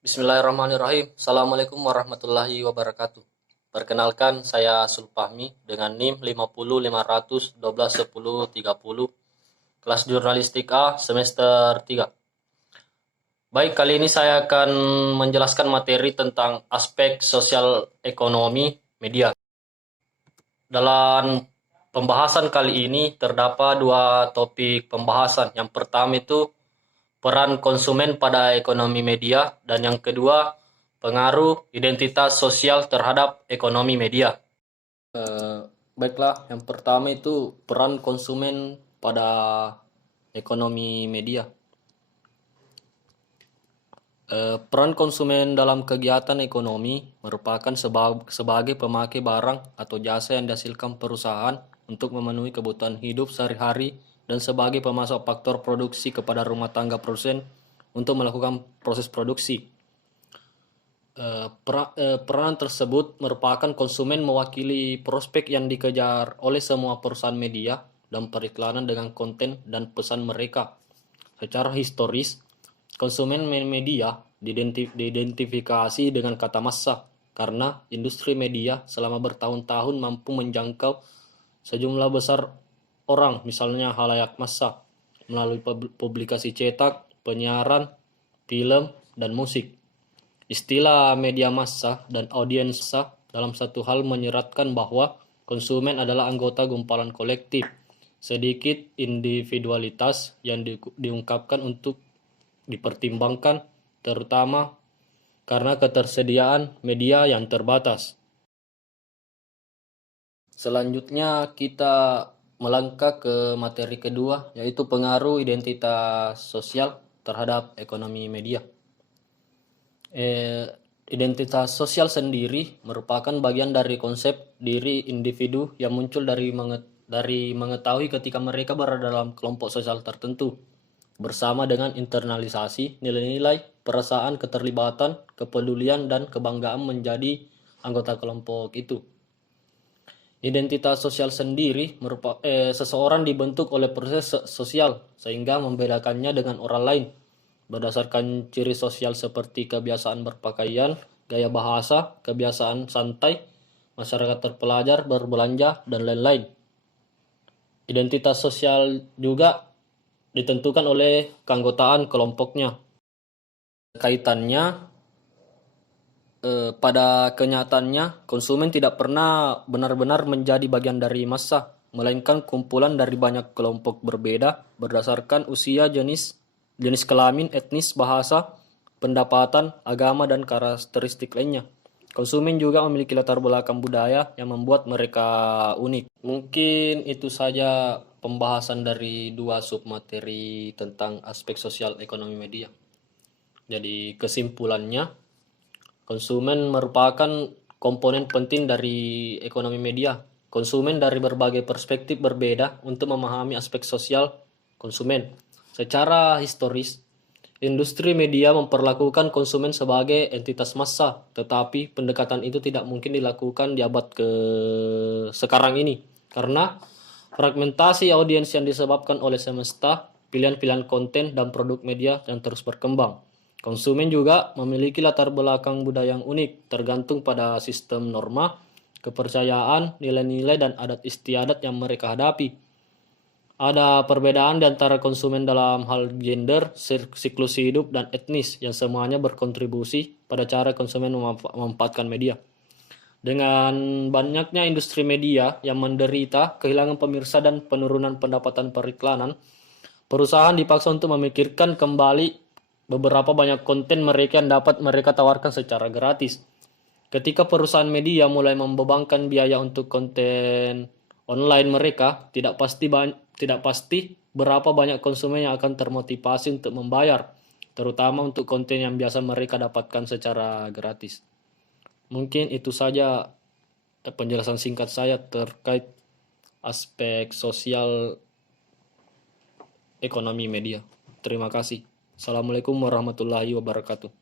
Bismillahirrahmanirrahim. Assalamualaikum warahmatullahi wabarakatuh. Perkenalkan, saya Sulfahmi dengan NIM 50 500 12 10 30, kelas jurnalistik A semester 3. Baik, kali ini saya akan menjelaskan materi tentang aspek sosial ekonomi media. Dalam pembahasan kali ini terdapat dua topik pembahasan. Yang pertama itu peran konsumen pada ekonomi media, dan yang kedua, pengaruh identitas sosial terhadap ekonomi media. Baiklah, yang pertama itu peran konsumen pada ekonomi media. Peran konsumen dalam kegiatan ekonomi merupakan sebagai pemakai barang atau jasa yang dihasilkan perusahaan untuk memenuhi kebutuhan hidup sehari-hari dan sebagai pemasok faktor produksi kepada rumah tangga produsen untuk melakukan proses produksi. Peran tersebut merupakan konsumen mewakili prospek yang dikejar oleh semua perusahaan media dan periklanan dengan konten dan pesan mereka. Secara historis, konsumen media diidentifikasi dengan kata massa karena industri media selama bertahun-tahun mampu menjangkau sejumlah besar orang, misalnya halayak massa, melalui publikasi cetak, penyiaran, film, dan musik. Istilah media massa dan audiens massa dalam satu hal menyeratkan bahwa konsumen adalah anggota gumpalan kolektif, sedikit individualitas yang diungkapkan untuk dipertimbangkan, terutama karena ketersediaan media yang terbatas. Selanjutnya kita melangkah ke materi kedua, yaitu pengaruh identitas sosial terhadap ekonomi media. Identitas sosial sendiri merupakan bagian dari konsep diri individu yang muncul dari mengetahui ketika mereka berada dalam kelompok sosial tertentu, bersama dengan internalisasi nilai-nilai, perasaan keterlibatan, kepedulian, dan kebanggaan menjadi anggota kelompok itu. Identitas sosial sendiri seseorang dibentuk oleh proses sosial sehingga membedakannya dengan orang lain berdasarkan ciri sosial seperti kebiasaan berpakaian, gaya bahasa, kebiasaan santai, masyarakat terpelajar, berbelanja, dan lain-lain. Identitas sosial juga ditentukan oleh keanggotaan kelompoknya. Kaitannya, pada kenyataannya, konsumen tidak pernah benar-benar menjadi bagian dari massa, melainkan kumpulan dari banyak kelompok berbeda berdasarkan usia, jenis kelamin, etnis, bahasa, pendapatan, agama, dan karakteristik lainnya. Konsumen juga memiliki latar belakang budaya yang membuat mereka unik. Mungkin itu saja pembahasan dari dua submateri tentang aspek sosial ekonomi media. Jadi kesimpulannya, konsumen merupakan komponen penting dari ekonomi media. Konsumen dari berbagai perspektif berbeda untuk memahami aspek sosial konsumen. Secara historis, industri media memperlakukan konsumen sebagai entitas massa, tetapi pendekatan itu tidak mungkin dilakukan di abad ke sekarang ini karena fragmentasi audiens yang disebabkan oleh semesta, pilihan-pilihan konten dan produk media yang terus berkembang. Konsumen juga memiliki latar belakang budaya yang unik, tergantung pada sistem norma, kepercayaan, nilai-nilai, dan adat istiadat yang mereka hadapi. Ada perbedaan di antara konsumen dalam hal gender, siklus hidup, dan etnis yang semuanya berkontribusi pada cara konsumen memanfaatkan media. Dengan banyaknya industri media yang menderita kehilangan pemirsa dan penurunan pendapatan periklanan, perusahaan dipaksa untuk memikirkan kembali beberapa banyak konten mereka yang dapat mereka tawarkan secara gratis. Ketika perusahaan media mulai membebankan biaya untuk konten online mereka, tidak pasti berapa banyak konsumen yang akan termotivasi untuk membayar, terutama untuk konten yang biasa mereka dapatkan secara gratis. Mungkin itu saja penjelasan singkat saya terkait aspek sosial ekonomi media. Terima kasih. Assalamualaikum warahmatullahi wabarakatuh.